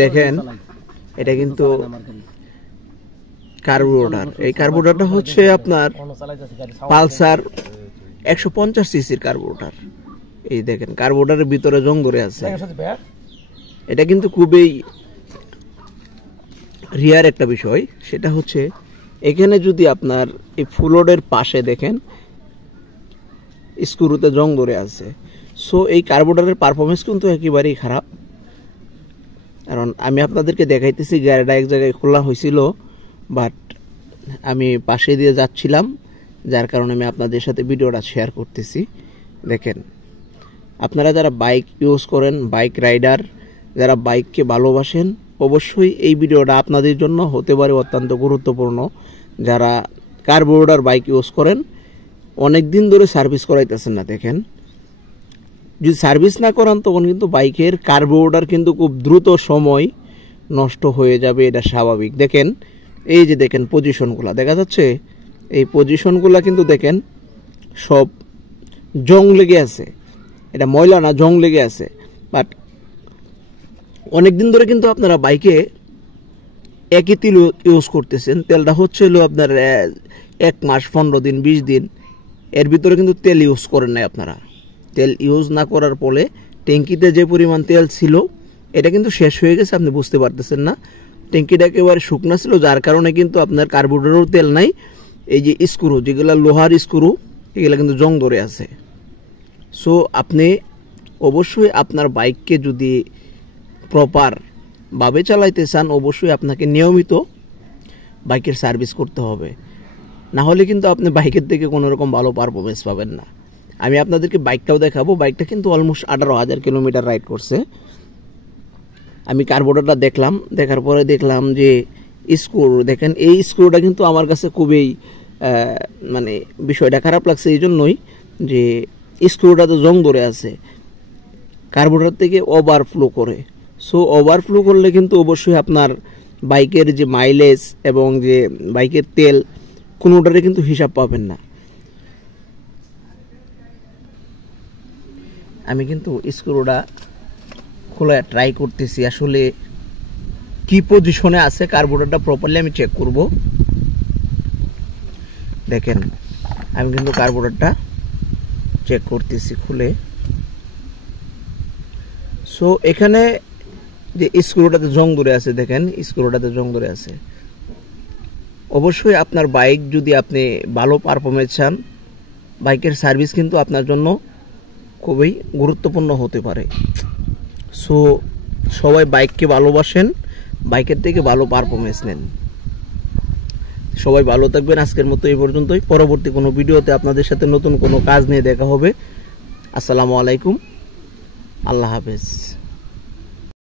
দেখেন এটা কিন্তু কার্বোরেটর। এই কার্বোরেটরটা হচ্ছে আপনার পালসার 150 সিসির কার্বোরেটর। এই দেখেন কার্বোরেটরের ভিতরে জং ধরে আছে। এটা কিন্তু খুবই রিয়ার একটা বিষয়। সেটা হচ্ছে এখানে যদি আপনার এই ফুলওডের পাশে দেখেন স্ক্রুতে জং ধরে আছে। সো এই কার্বোরেটরের পারফরমেন্স কিন্তু একেবারেই খারাপ। কারণ আমি আপনাদেরকে দেখাইতেছি গাড়িটা এক জায়গায় খোলা হয়েছিল, বাট আমি পাশে দিয়ে যাচ্ছিলাম, যার কারণে আমি আপনাদের সাথে ভিডিওটা শেয়ার করতেছি। দেখেন আপনারা যারা বাইক ইউজ করেন, বাইক রাইডার, যারা বাইককে ভালোবাসেন, অবশ্যই এই ভিডিওটা আপনাদের জন্য হতে পারে অত্যন্ত গুরুত্বপূর্ণ। যারা কার্বোরেটর বাইক ইউজ করেন, অনেক দিন ধরে সার্ভিস করাইতেছেন না, দেখেন যদি সার্ভিস না করান তখন কিন্তু বাইকের কার্বোরেটর কিন্তু খুব দ্রুত সময় নষ্ট হয়ে যাবে, এটা স্বাভাবিক। দেখেন এই যে দেখেন পজিশনগুলো দেখা যাচ্ছে, এই পজিশনগুলো কিন্তু দেখেন সব জং লেগে আছে। এটা ময়লা না, জং লেগে আছে। বাট অনেক দিন ধরে কিন্তু আপনারা বাইকে একই তেল ইউজ করতেছেন। তেলটা হচ্ছিল আপনার 1 মাস, 15 দিন, 20 দিন, এর ভিতরে কিন্তু তেল ইউজ করেন নাই আপনারা। তেল ইউজ না করার ফলে ট্যাঙ্কিতে যে পরিমাণ তেল ছিল এটা কিন্তু শেষ হয়ে গেছে, আপনি বুঝতে পারতেছেন না। ট্যাঙ্কিটা একেবারে শুকনা ছিল, যার কারণে কিন্তু আপনার কার্বোরেটরেও তেল নাই। এই যে স্ক্রু, যেগুলো লোহার স্ক্রু, এগুলো কিন্তু জং ধরে আছে। সো আপনি অবশ্যই আপনার বাইককে যদি প্রপারভাবে চালাইতে চান, অবশ্যই আপনাকে নিয়মিত বাইকের সার্ভিস করতে হবে। না হলে কিন্তু আপনি বাইকের থেকে কোনো রকম ভালো পারফরমেন্স পাবেন না। আমি আপনাদেরকে বাইকটাও দেখাবো। বাইকটা কিন্তু অলমোস্ট 18,000 কিলোমিটার রাইড করছে। আমি কার্বোরেটরটা দেখলাম, দেখার পরে দেখলাম যে স্ক্রু, দেখেন এই স্ক্রুটা কিন্তু আমার কাছে খুবই মানে বিষয়টা খারাপ লাগছে এই জন্যই যে স্ক্রুটাতে জং ধরে আছে, কার্বোরেটর থেকে ওভারফ্লো করে। সো ওভারফ্লো করলে কিন্তু অবশ্যই আপনার বাইকের যে মাইলেজ এবং যে বাইকের তেল কোনোটারে কিন্তু হিসাব পাবেন না। আমি কিন্তু স্ক্রুটা খোলা ট্রাই করতেছি, আসলে কি পজিশনে আছে কার্বোরেটরটা প্রপারলি আমি চেক করব। দেখেন আমি কিন্তু কার্বোরেটরটা চেক করতেছি খুলে। সো এখানে যে স্ক্রুটাতে জং ধরে আছে, দেখেন স্ক্রুটাতে জং ধরে আছে। অবশ্যই আপনার বাইক যদি আপনি ভালো পারফরমেন্স চান, বাইকের সার্ভিস কিন্তু আপনার জন্য খুবই গুরুত্বপূর্ণ হতে পারে। সো সবাই বাইককে ভালোবাসেন, বাইকের থেকে ভালো পারফরমেন্স নেন। সবাই ভালো থাকবেন। আজকের মতো এই পর্যন্তই। পরবর্তী কোনো ভিডিওতে আপনাদের সাথে নতুন কোনো কাজ নিয়ে দেখা হবে। আসসালামু আলাইকুম, আল্লাহ হাফেজ।